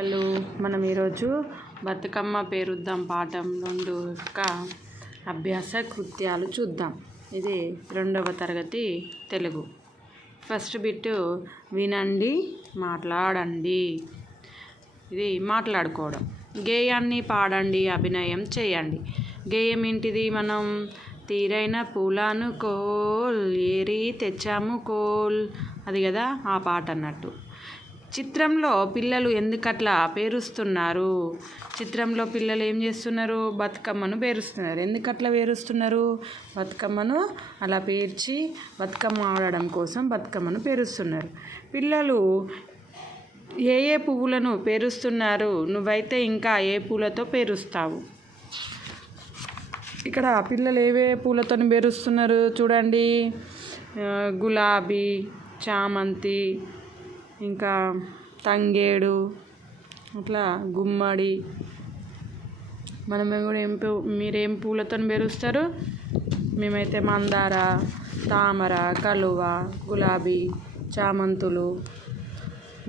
Hello, మనం ఈరోజు బతుకమ్మ పేరుద్దాం పాఠం 2 యొక్క అభ్యాస కృత్యాలు చూద్దాం. ఇది 2వ తరగతి తెలుగు. ఫస్ట్ బిట్ వినండి, మాట్లాడండి. ఇది మాట్లాడుకోవడం. గేయాన్ని పాడండి, అభినయం చేయండి. గేయం ఏంటిది? మనం తీరైన పూలను కోల్ ఏరి తెచ్చాము కోల్, అది కదా ఆ పాట అన్నట్టు. చిత్రంలో పిల్లలు ఎందుకట్లా పేరుస్తున్నారు? చిత్రంలో పిల్లలు ఏం చేస్తున్నారు? బతుకమ్మను పేరుస్తున్నారు. ఎందుకట్లా పేరుస్తున్నారు? బతుకమ్మను అలా పేర్చి బతుకమ్మ ఆడడం కోసం బతుకమ్మను పేరుస్తున్నారు. పిల్లలు ఏ ఏ పువ్వులను పేరుస్తున్నారు? నువ్వైతే ఇంకా ఏ పూలతో పేరుస్తావు? ఇక్కడ పిల్లలు ఏవే పూలతో పేరుస్తున్నారు చూడండి. గులాబీ, చామంతి, ఇంకా తంగేడు, అట్లా గుమ్మడి. మనం కూడా మీరేం పూలతో పేరుస్తారు? మేమైతే మందార, తామర, కలువ, గులాబీ, చామంతులు,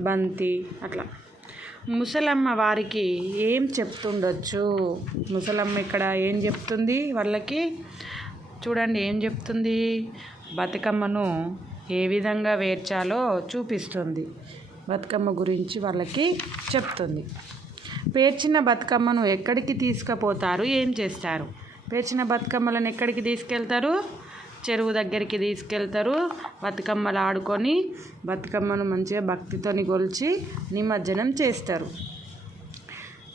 బంతి అట్లా. ముసలమ్మ వారికి ఏం చెప్తుండొచ్చు? ముసలమ్మ ఇక్కడ ఏం చెప్తుంది వాళ్ళకి? చూడండి ఏం చెప్తుంది. బతుకమ్మను ఏ విధంగా వేర్చాలో చూపిస్తుంది. బతుకమ్మ గురించి వాళ్ళకి చెప్తుంది. పేర్చిన బతుకమ్మను ఎక్కడికి తీసుకుపోతారు? ఏం చేస్తారు? పేర్చిన బతుకమ్మలను ఎక్కడికి తీసుకెళ్తారు? చెరువు దగ్గరికి తీసుకెళ్తారు. బతుకమ్మలు ఆడుకొని బతుకమ్మను మంచిగా భక్తితోని కొలిచి నిమజ్జనం చేస్తారు.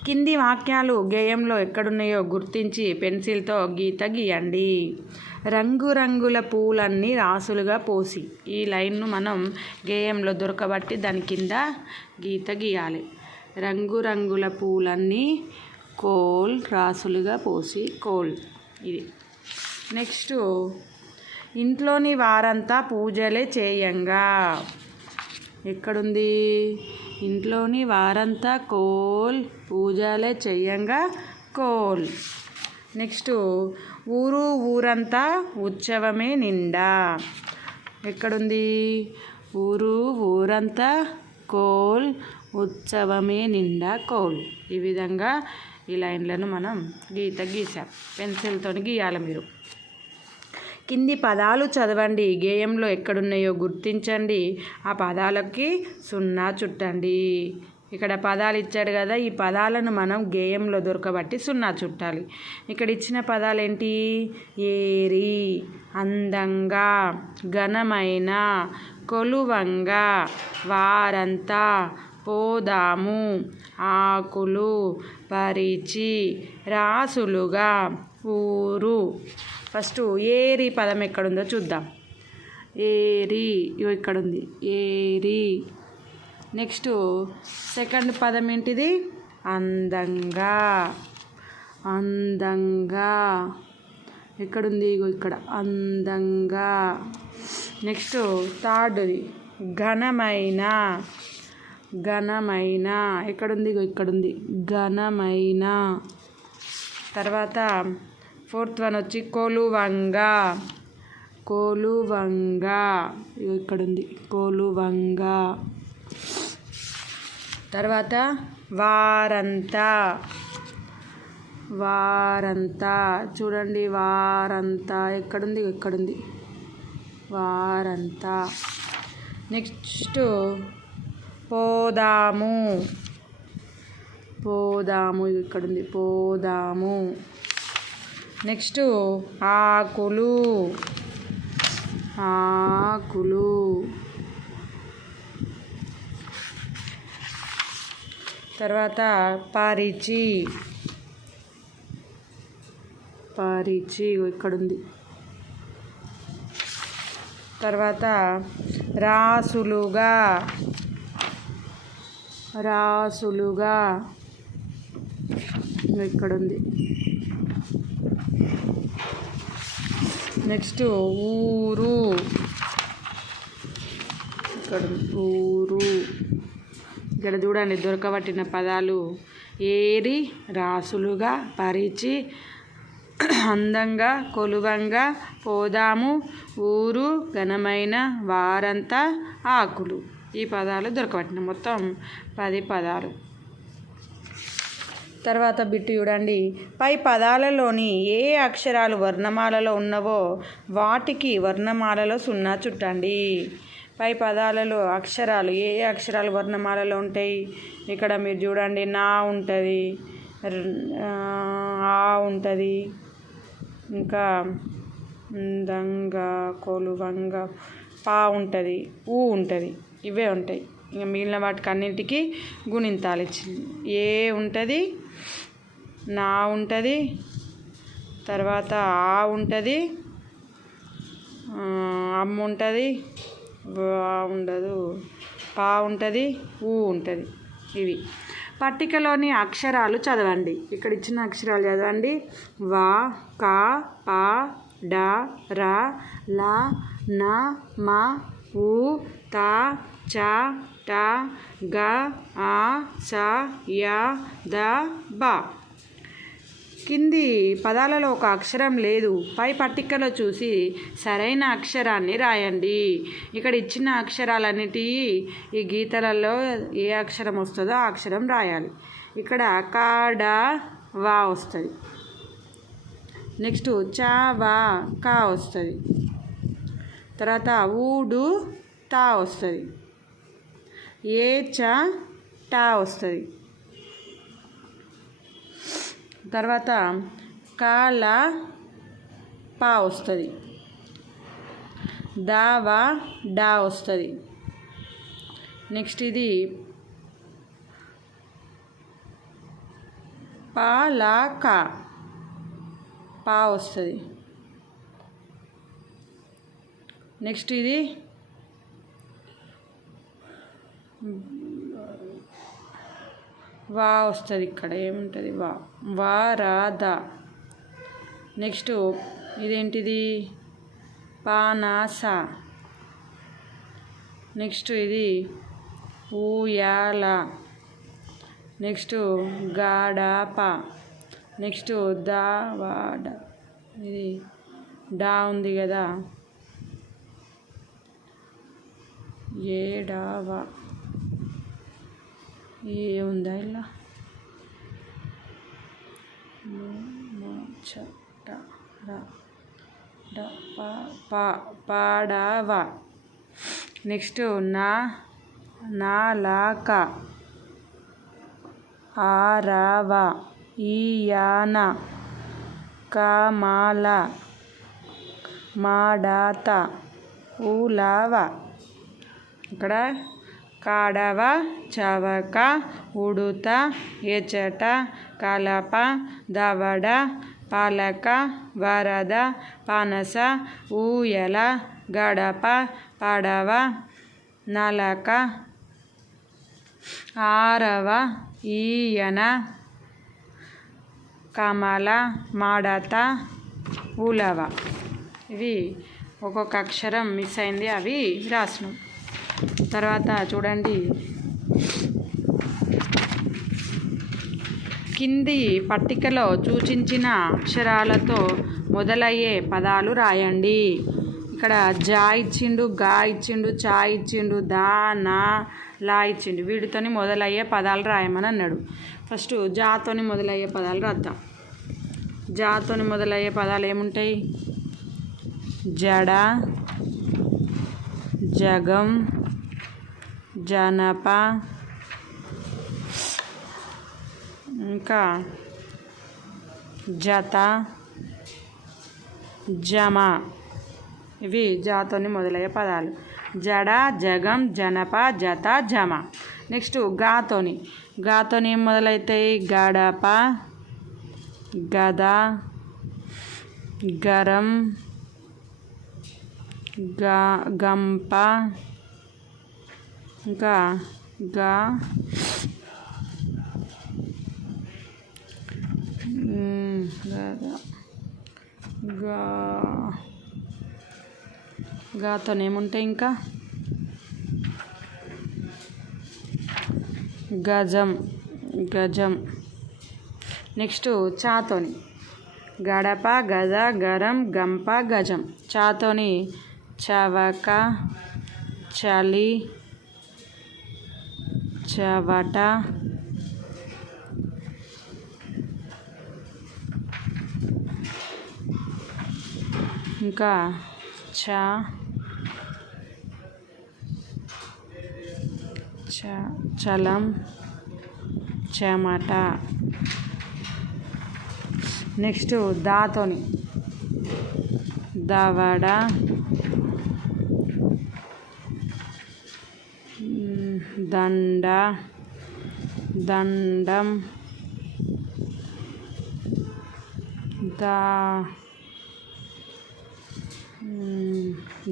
కింది వాక్యాలు గేయంలో ఎక్కడున్నాయో గుర్తించి పెన్సిల్తో గీత గీయండి. రంగురంగుల పూలన్నీ రాసులుగా పోసి. ఈ లైన్ను మనం గేయంలో దొరకబట్టి దాని కింద గీత గీయాలి. రంగురంగుల పూలన్నీ కోల్ రాసులుగా పోసి కోల్. ఇది నెక్స్ట్. ఇంట్లోని వారంతా పూజలే చేయంగా. ఎక్కడుంది? ఇంట్లోని వారంతా కోల్ పూజలే చెయ్యంగా కోల్. నెక్స్ట్. ఊరంతా ఉత్సవమే నిండా. ఎక్కడుంది? ఊరంతా కోల్ ఉత్సవమే నిండా కోల్. ఈ విధంగా ఈ లైన్లను మనం గీసాం. పెన్సిల్తో గీయాలి మీరు. కింది పదాలు చదవండి. గేయంలో ఎక్కడున్నాయో గుర్తించండి. ఆ పదాలకి 0 చుట్టండి. ఇక్కడ పదాలు ఇచ్చాడు కదా, ఈ పదాలను మనం గేయంలో దొరకబట్టి 0 చుట్టాలి. ఇక్కడ ఇచ్చిన పదాలు ఏంటి? ఏరి, అందంగా, ఘనమైన, కొలువంగా, వారంతా, పోదాము, ఆకులు, పరిచి, రాసులుగా, ఊరు. ఫస్ట్ ఏరి పదం ఎక్కడుందో చూద్దాం. ఏరి ఇక్కడుంది. ఏరి. నెక్స్ట్ సెకండ్ పదం ఏంటిది? అందంగా. అందంగా ఎక్కడుంది? ఇక్కడ అందంగా. నెక్స్ట్ థర్డ్ది ఘనమైన. ఘనమైన ఎక్కడుంది? ఇక్కడుంది. ఘనమైన. తర్వాత 4th వన్ వచ్చి కొలువంగా. కొలువంగా ఇక్కడుంది. కొలువంగా. తర్వాత వారంతా. వారంతా చూడండి. వారంతా ఎక్కడుంది? ఇక్కడుంది. వారంతా. నెక్స్ట్ పోదాము. పోదాము ఇక్కడుంది. పోదాము. నెక్స్ట్ ఆకులు. ఆకులు. తర్వాత పరిచి. పరిచి ఇక్కడుంది. తర్వాత రాసులుగా. రాసులుగా ఇక్కడుంది. నెక్స్ట్ ఊరు. ఇక్కడ ఊరు. ఇక్కడ చూడండి దొరకబట్టిన పదాలు ఏరి, రాసులుగా, పరిచి, అందంగా, కొలువంగా, పోదాము, ఊరు, ఘనమైన, వారంతా, ఆకులు. ఈ పదాలు దొరకబట్టిన మొత్తం 10 పదాలు. తర్వాత బిట్టు చూడండి. పై పదాలలోని ఏ అక్షరాలు వర్ణమాలలో ఉన్నవో వాటికి వర్ణమాలలో సున్నా చుట్టండి. పై పదాలలో అక్షరాలు ఏ అక్షరాలు వర్ణమాలలో ఉంటాయి? ఇక్కడ మీరు చూడండి, నా ఉంటుంది, ఆ ఉంటుంది, ఇంకా దంగ, కొలువంగ, పా ఉంటుంది, ఊ ఉంటుంది. ఇవే ఉంటాయి. ఇంకా మిగిలిన వాటికి అన్నింటికి గుణింతాలు ఇచ్చింది. ఏ ఉంటుంది, నా ఉంటుంది, తర్వాత ఆ ఉంటుంది, అమ్మ ఉంటుంది, ఉండదు, పా ఉంటుంది, ఊ ఉంటుంది. ఇవి పట్టికలోని అక్షరాలు చదవండి. ఇక్కడ ఇచ్చిన అక్షరాలు చదవండి. వా, కా, పా, డా, రా, లా, నా, మా, ఊ, తా, చా, టా, గా, ఆ, సా, యా, దా, బా. కింది పదాలలో ఒక అక్షరం లేదు. పై పట్టికలో చూసి సరైన అక్షరాన్ని రాయండి. ఇక్కడ ఇచ్చిన అక్షరాలన్నిటి ఈ గీతలలో ఏ అక్షరం వస్తుందో ఆ అక్షరం రాయాలి. ఇక్కడ కా, డా, వా వస్తుంది. నెక్స్ట్ చా, వా, కా వస్తుంది. తర్వాత ఊడు, తా వస్తుంది. ఏ, చ, టా వస్తుంది. తర్వాత కాల, పా వస్తుంది. దావా, డా వస్తుంది. నెక్స్ట్ ఇది పాలక, పా వస్తుంది. నెక్స్ట్ ఇది వా వస్తుంది. ఇక్కడ ఏముంటుంది? వా, వారాద. నెక్స్ట్ ఇదేంటిది? పానాస. నెక్స్ట్ ఇది ఊయాల. నెక్స్ట్ గాడప. నెక్స్ట్ దావాడ. ఇది డా ఉంది కదా, ఏడావా. ఏ ఉందా ఇలా? పాడవా. నెక్స్ట్ నా, నాలాక, ఆరవ, ఈయాన, కమాల, మాడాత, ఊలవ. ఇక్కడ కాడవ, చవక, ఉడుత, ఎచట, కలప, దవడ, పాలక, వరద, పనస, ఊయల, గడప, పడవ, నలక, ఆరవ, ఈయన, కమల, మాడత, ఉలవ. ఇవి ఒక్కొక్క అక్షరం మిస్ అయింది, అవి రాసినాం. తర్వాత చూడండి, కింది పట్టికలో సూచించిన అక్షరాలతో మొదలయ్యే పదాలు రాయండి. ఇక్కడ జా ఇచ్చిండు, గా ఇచ్చిండు, చా ఇచ్చిండు, దా, నా, లా ఇచ్చిండు. వీటితోని మొదలయ్యే పదాలు రాయమని అన్నాడు. ఫస్ట్ జాతోని మొదలయ్యే పదాలు రాద్దాం. జాతోని మొదలయ్యే పదాలు ఏముంటాయి? జడ, జగం, జనప, ఇంకా జత, జమ. ఇవి జాతోని మొదలయ్యే పదాలు. జడ, జగం, జనప, జత, జమ. నెక్స్ట్ గాతోని. గాతోని ఏం మొదలవుతాయి? గడప, గద, గరం, గంప, ఇంకా గాతో ఏముంటాయి? ఇంకా గజం, గజం. నెక్స్ట్ చాతోని. గడప, గద, గరం, గంప, గజం. చాతోని చవక, చలి, చవట, ఇంకా చలం చెమట. నెక్స్ట్ దాతోని దవడ, దండ, దండం,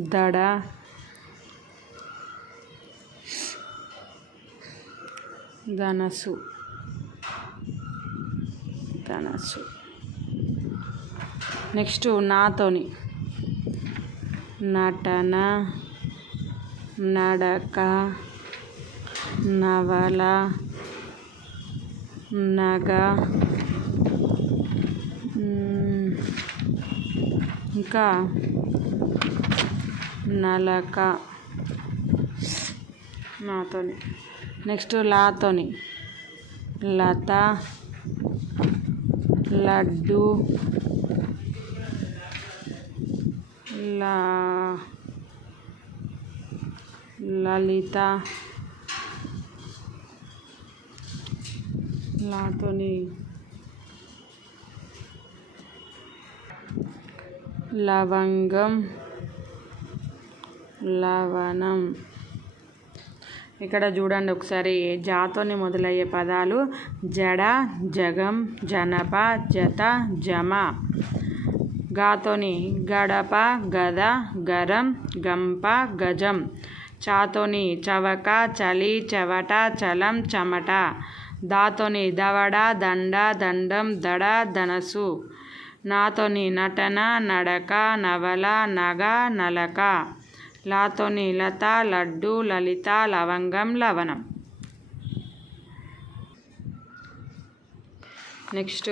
దడ, ధనసు. నెక్స్ట్ నాతోని నటన, నడక, నవల, నగ, ఇంకా నలక. నాతోని. నెక్స్ట్ లాతోని లత, లడ్డు, లలిత. లాతోని లవంగం, లవణం. ఇక్కడ చూడండి ఒకసారి. జాతోని మొదలయ్యే పదాలు జడ, జగం, జనప, జత, జమ. గాతోని గడప, గద, గరం, గంప, గజం. చాతోని చవక, చలి, చెవట, చలం, చెమట. దాతోని దవడ, దండ, దండం, దడ, ధనసు. నాతోని నటన, నడక, నవల, నగ, నలక. లాతోని లత, లడ్డు, లలిత, లవంగం, లవణం. నెక్స్ట్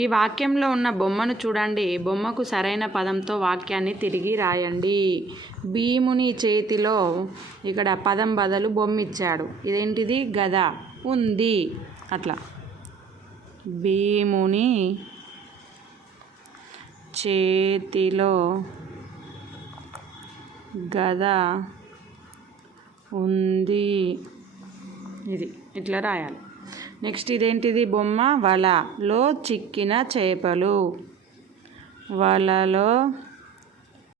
ఈ వాక్యంలో ఉన్న బొమ్మను చూడండి. బొమ్మకు సరైన పదంతో వాక్యాన్ని తిరిగి రాయండి. భీముని చేతిలో ఇక్కడ పదం బదులు బొమ్మ ఇచ్చాడు. ఇదేంటిది? గద ఉంది. అట్లా భీముని చేతిలో గద ఉంది. ఇది ఇట్లా రాయాలి. నెక్స్ట్ ఇదేంటిది? బొమ్మ వలలో చిక్కిన చేపలు. వలలో